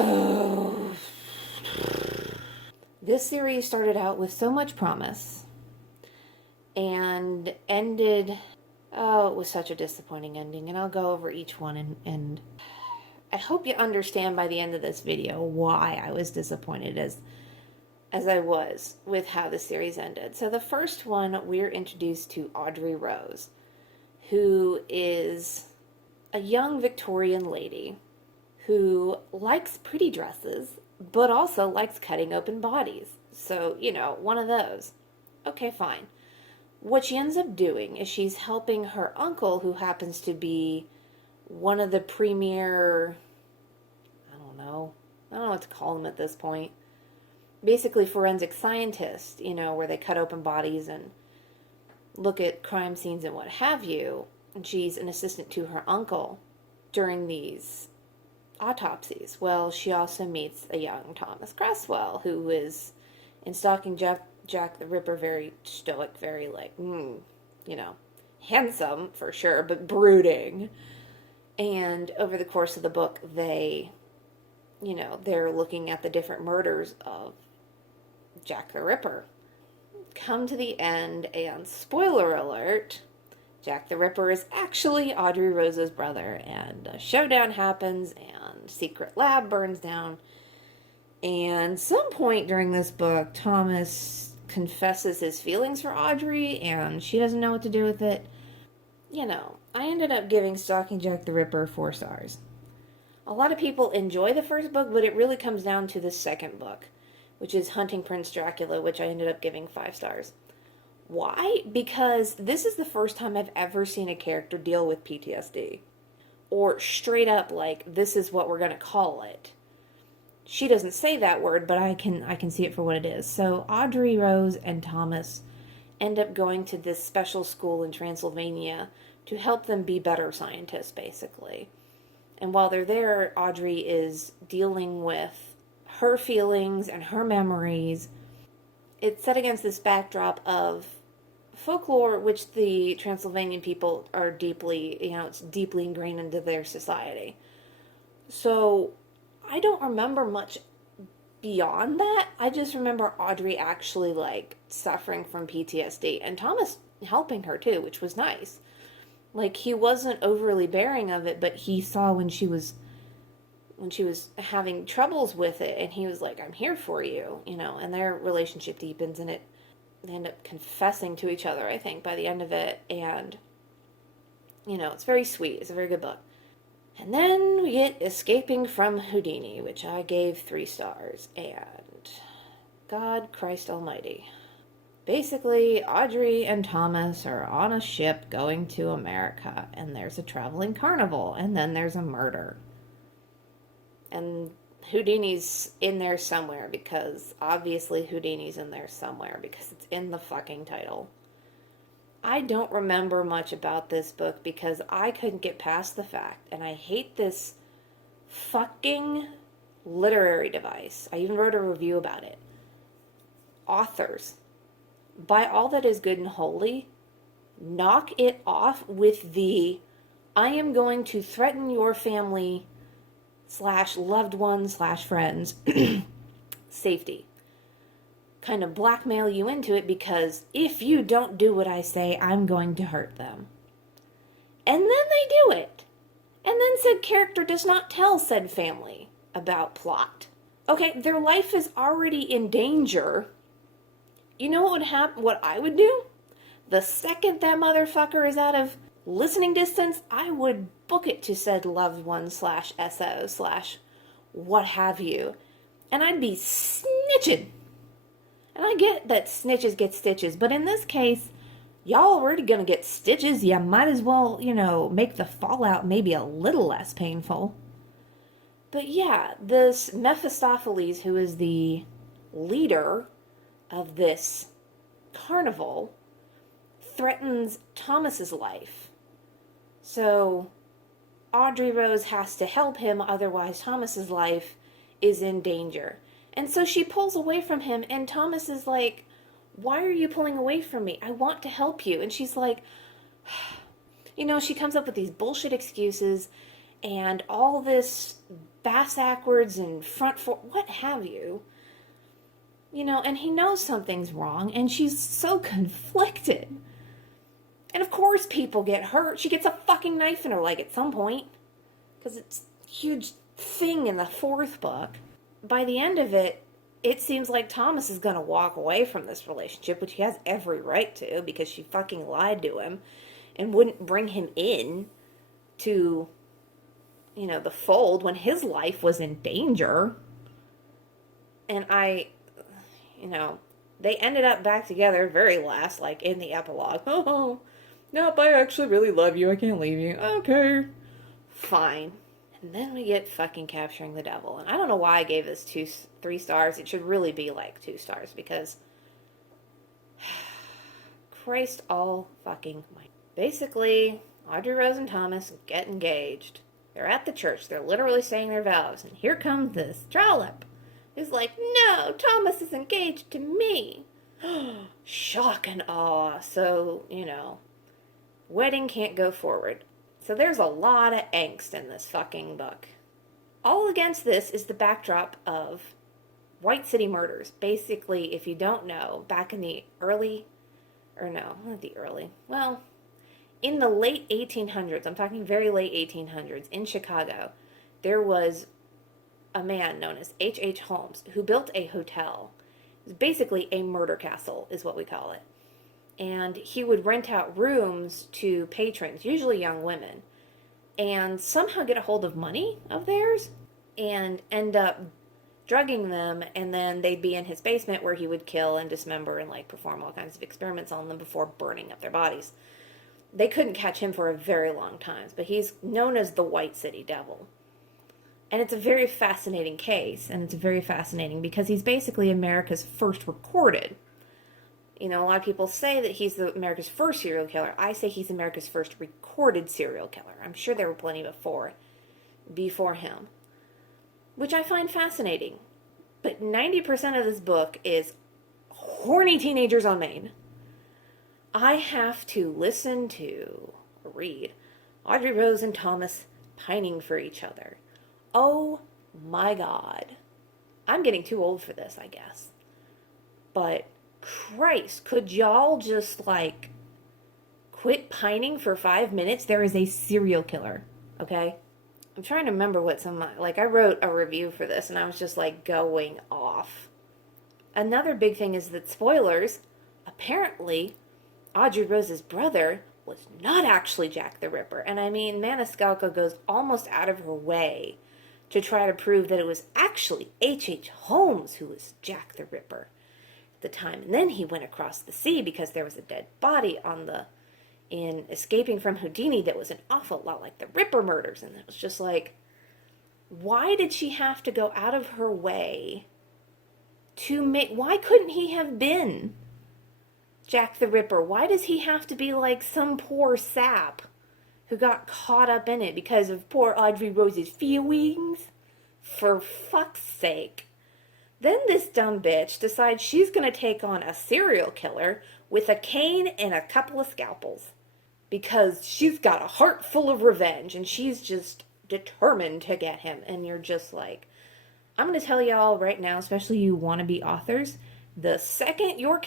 Oh. This series started out with so much promise and ended. Oh, it was such a disappointing ending. And I'll go over each one and I hope you understand by the end of this video why I was disappointed as I was with how the series ended. So the first one, we're introduced to Audrey Rose, who is a young Victorian lady who likes pretty dresses, but also likes cutting open bodies. So, one of those. Okay, fine. What she ends up doing is she's helping her uncle, who happens to be one of the premier, I don't know what to call them at this point. Basically, forensic scientists, where they cut open bodies and look at crime scenes and what have you. And she's an assistant to her uncle during these autopsies. Well, she also meets a young Thomas Cresswell, who is in Stalking Jack the Ripper, very stoic, very handsome for sure, but brooding. And over the course of the book, they're looking at the different murders of Jack the Ripper. Come to the end, and spoiler alert, Jack the Ripper is actually Audrey Rose's brother, and a showdown happens, and secret lab burns down. And some point during this book, Thomas confesses his feelings for Audrey, and she doesn't know what to do with it. I ended up giving Stalking Jack the Ripper 4 stars. A lot of people enjoy the first book, but it really comes down to the second book, which is Hunting Prince Dracula, which I ended up giving 5 stars. Why? Because this is the first time I've ever seen a character deal with PTSD. Or straight up, this is what we're going to call it. She doesn't say that word, but I can see it for what it is. So Audrey Rose and Thomas end up going to this special school in Transylvania to help them be better scientists, basically. And while they're there, Audrey is dealing with her feelings and her memories. It's set against this backdrop of folklore, which the Transylvanian people are deeply, it's deeply ingrained into their society. So I don't remember much beyond that. I just remember Audrey actually suffering from PTSD and Thomas helping her too, which was nice. He wasn't overly bearing of it, but he saw when she was having troubles with it, and he was like, I'm here for you, and their relationship deepens, and they end up confessing to each other, I think, by the end of it, and, it's very sweet. It's a very good book. And then we get Escaping from Houdini, which I gave 3 stars, and God Christ Almighty. Basically, Audrey and Thomas are on a ship going to America, and there's a traveling carnival, and then there's a murder. And Houdini's in there somewhere, because obviously Houdini's in there somewhere, because it's in the fucking title. I don't remember much about this book because I couldn't get past the fact, and I hate this fucking literary device. I even wrote a review about it. Authors, by all that is good and holy, knock it off with the I am going to threaten your family / loved ones / friends safety. Kind of blackmail you into it, because if you don't do what I say, I'm going to hurt them. And then they do it. And then said character does not tell said family about plot. Okay, their life is already in danger. You know what would happen? What I would do? The second that motherfucker is out of listening distance, I would book it to said loved one / SO / what have you. And I'd be snitching. And I get that snitches get stitches, but in this case, y'all already gonna get stitches. You might as well, make the fallout maybe a little less painful. But yeah, this Mephistopheles, who is the leader of this carnival, threatens Thomas's life. So Audrey Rose has to help him, otherwise Thomas's life is in danger. And so she pulls away from him, and Thomas is like, why are you pulling away from me? I want to help you. And she's like, she comes up with these bullshit excuses, and all this backwards and front for what have you. You know, and he knows something's wrong, and she's so conflicted. And of course people get hurt. She gets a fucking knife in her leg at some point. Because it's a huge thing in the fourth book. By the end of it, it seems like Thomas is going to walk away from this relationship, which he has every right to, because she fucking lied to him and wouldn't bring him in to, you know, the fold when his life was in danger. And you know, they ended up back together very last, like in the epilogue. Oh, nope, I actually really love you. I can't leave you. Okay. Fine. And then we get fucking Capturing the Devil. And I don't know why I gave this 3 stars. It should really be like 2 stars because Christ all fucking mighty. Basically, Audrey Rose and Thomas get engaged. They're at the church. They're literally saying their vows. And here comes this trollop who's like, no, Thomas is engaged to me. Shock and awe. So, you know, wedding can't go forward. So there's a lot of angst in this fucking book. All against this is the backdrop of White City murders. Basically, if you don't know, back in the early, or no, not the early, well, in the late 1800s, I'm talking very late 1800s, in Chicago, there was a man known as H.H. Holmes who built a hotel. It was basically a murder castle, is what we call it. And he would rent out rooms to patrons, usually young women, and somehow get a hold of money of theirs and end up drugging them, and then they'd be in his basement where he would kill and dismember and like perform all kinds of experiments on them before burning up their bodies. They couldn't catch him for a very long time, but he's known as the White City Devil. And it's a very fascinating case, and it's very fascinating because he's basically America's first recorded. You know, a lot of people say that he's America's first serial killer. I say he's America's first recorded serial killer. I'm sure there were plenty before him, which I find fascinating. But 90% of this book is horny teenagers on Maine. I have to listen to, or read, Audrey Rose and Thomas pining for each other. Oh my God. I'm getting too old for this, I guess. But Christ, could y'all just, like, quit pining for 5 minutes? There is a serial killer, okay? I'm trying to remember what I wrote a review for this, and I was just, like, going off. Another big thing is that, spoilers, apparently, Audrey Rose's brother was not actually Jack the Ripper. And I mean, Maniscalco goes almost out of her way to try to prove that it was actually H.H. Holmes who was Jack the Ripper the time. And then he went across the sea because there was a dead body in Escaping from Houdini that was an awful lot like the Ripper murders. And it was just like, why did she have to go out of her way why couldn't he have been Jack the Ripper? Why does he have to be like some poor sap who got caught up in it because of poor Audrey Rose's feelings? For fuck's sake. Then this dumb bitch decides she's going to take on a serial killer with a cane and a couple of scalpels because she's got a heart full of revenge and she's just determined to get him. And you're just like, I'm going to tell y'all right now, especially you wannabe authors, the second your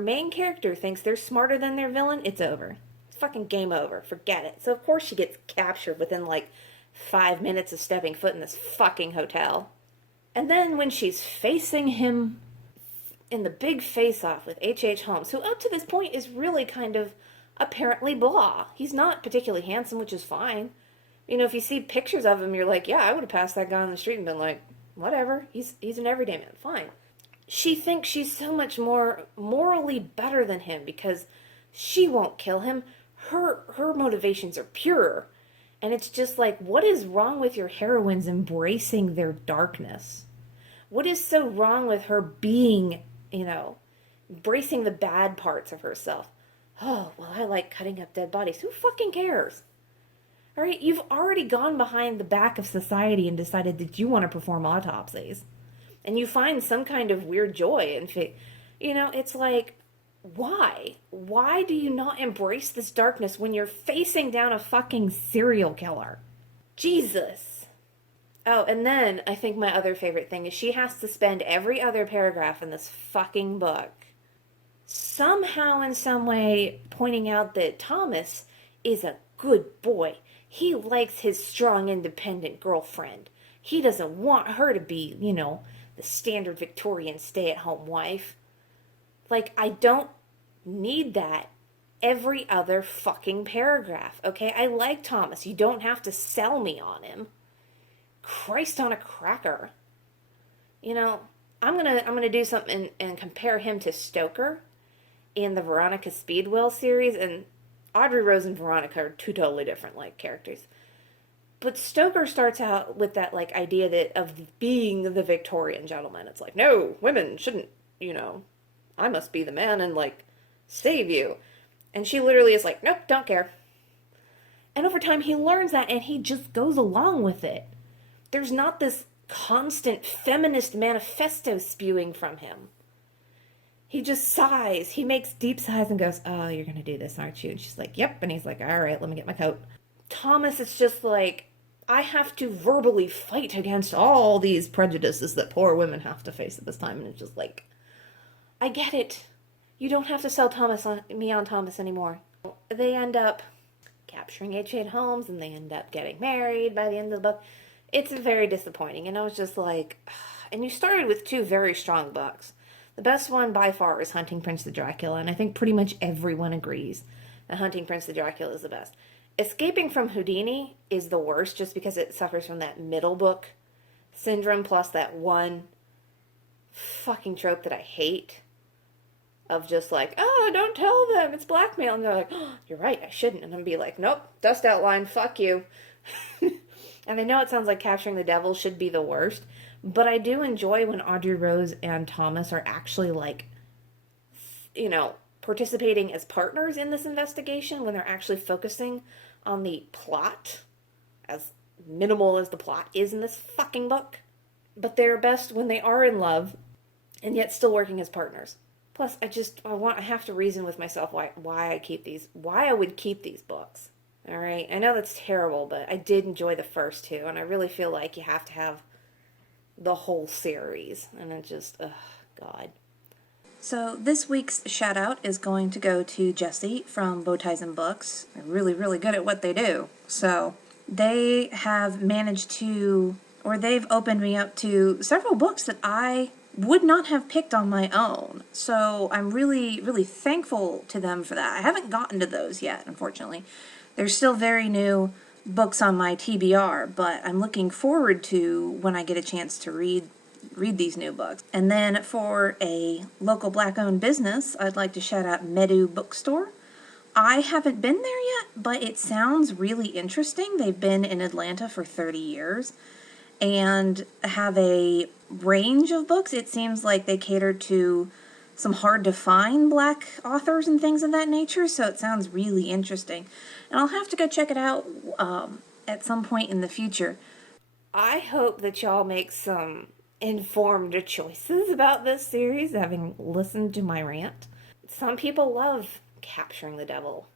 main character, thinks they're smarter than their villain, it's over. It's fucking game over. Forget it. So of course she gets captured within like 5 minutes of stepping foot in this fucking hotel. And then when she's facing him in the big face-off with H.H. Holmes, who up to this point is really kind of apparently blah. He's not particularly handsome, which is fine. You know, if you see pictures of him, you're like, yeah, I would have passed that guy on the street and been like, whatever. He's an everyday man. Fine. She thinks she's so much more morally better than him because she won't kill him. Her motivations are pure. And it's just like, what is wrong with your heroines embracing their darkness? What is so wrong with her being, embracing the bad parts of herself? Oh, well, I like cutting up dead bodies. Who fucking cares? All right, you've already gone behind the back of society and decided that you want to perform autopsies. And you find some kind of weird joy in it's like, why? Why do you not embrace this darkness when you're facing down a fucking serial killer? Jesus. Oh, and then I think my other favorite thing is she has to spend every other paragraph in this fucking book somehow in some way pointing out that Thomas is a good boy. He likes his strong, independent girlfriend. He doesn't want her to be, the standard Victorian stay-at-home wife. Like, I don't need that every other fucking paragraph, okay? I like Thomas. You don't have to sell me on him. Christ on a cracker. I'm gonna do something and compare him to Stoker in the Veronica Speedwell series, and Audrey Rose and Veronica are two totally different characters. But Stoker starts out with that idea that of being the Victorian gentleman. It's like, no, women shouldn't, I must be the man and save you. And she literally is like, nope, don't care. And over time he learns that and he just goes along with it. There's not this constant feminist manifesto spewing from him. He just sighs. He makes deep sighs and goes, oh, you're going to do this, aren't you? And she's like, yep. And he's like, all right, let me get my coat. Thomas is just like, I have to verbally fight against all these prejudices that poor women have to face at this time. And it's just like, I get it. You don't have to sell me on Thomas anymore. They end up capturing H.8 Holmes and they end up getting married by the end of the book. It's very disappointing. And I was just like, and you started with two very strong books. The best one by far is Hunting Prince the Dracula, and I think pretty much everyone agrees that Hunting Prince the Dracula is the best. Escaping from Houdini is the worst just because it suffers from that middle book syndrome plus that one fucking trope that I hate of just like, oh, don't tell them, it's blackmail. And they're like, oh, you're right, I shouldn't. And I'm be like, nope, dust outline, fuck you. And I know it sounds like Capturing the Devil should be the worst, but I do enjoy when Audrey Rose and Thomas are actually participating as partners in this investigation, when they're actually focusing on the plot, as minimal as the plot is in this fucking book. But they're best when they are in love and yet still working as partners. Plus, I have to reason with myself why I would keep these books. All right, I know that's terrible, but I did enjoy the first two, and I really feel like you have to have the whole series, and it just, God. So this week's shout out is going to go to Jesse from Bowties and Books. They're really, really good at what they do. So they have managed to, or they've opened me up to several books that I would not have picked on my own. So I'm really, really thankful to them for that. I haven't gotten to those yet, unfortunately. They're still very new books on my TBR, but I'm looking forward to when I get a chance to read these new books. And then for a local black-owned business, I'd like to shout out Medu Bookstore. I haven't been there yet, but it sounds really interesting. They've been in Atlanta for 30 years and have a range of books. It seems like they cater to some hard-to-find black authors and things of that nature, so it sounds really interesting. And I'll have to go check it out at some point in the future. I hope that y'all make some informed choices about this series, having listened to my rant. Some people love Capturing the Devil,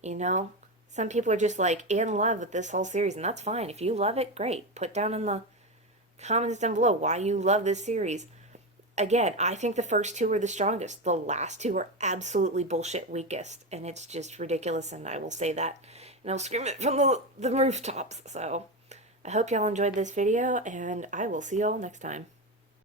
Some people are just in love with this whole series, and that's fine. If you love it, great. Put down in the comments down below why you love this series. Again, I think the first two are the strongest. The last two are absolutely bullshit weakest, and it's just ridiculous, and I will say that. And I'll scream it from the rooftops. So I hope y'all enjoyed this video, and I will see y'all next time.